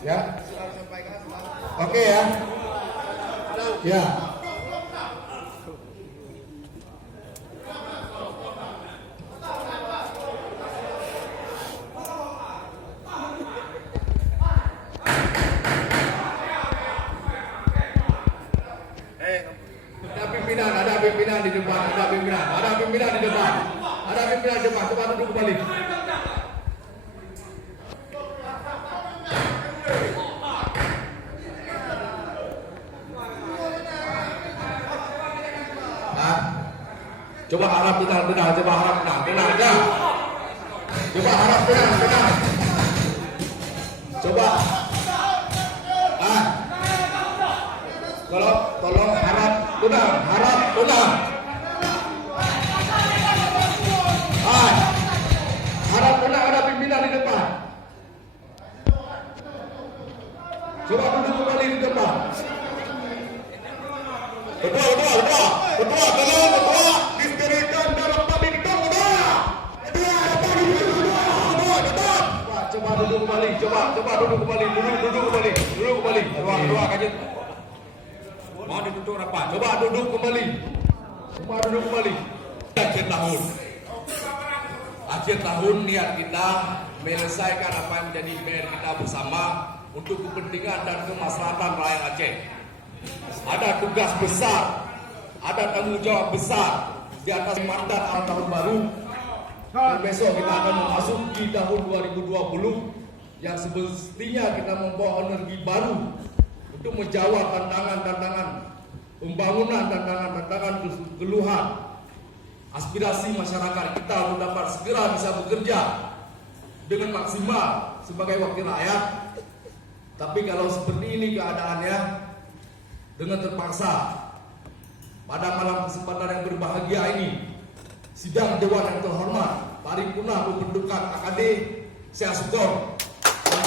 Ya. Oke ya. Ya. Ada pimpinan di depan, ada pimpinan di depan. Coba duduk kembali. Coba harap tenang. Coba harap tenang. Coba. Tolong harap tenang. Harap tenang, ada pimpinan di depan. Coba duduk kembali di depan. Ketua, tolong, disediakan dalam pabrik Coba duduk kembali. Dua kajian. Mau ditutup rapat. Coba duduk kembali. Akhir tahun niat kita menyelesaikan apa yang menjadi PR kita bersama untuk kepentingan dan kemaslahatan rakyat Aceh. Ada tugas besar, ada tanggung jawab besar di atas mandat awal tahun baru. Dan besok kita akan memasuki tahun 2020 yang semestinya kita membawa energi baru untuk menjawab tantangan pembangunan, tantangan keluhan, aspirasi masyarakat kita untuk dapat segera bisa bekerja dengan maksimal sebagai wakil rakyat. Tapi kalau seperti ini keadaannya, dengan terpaksa pada malam kesempatan yang berbahagia ini, sidang Dewan yang terhormat, paripurna pembentukan AKD Syah Sukor dan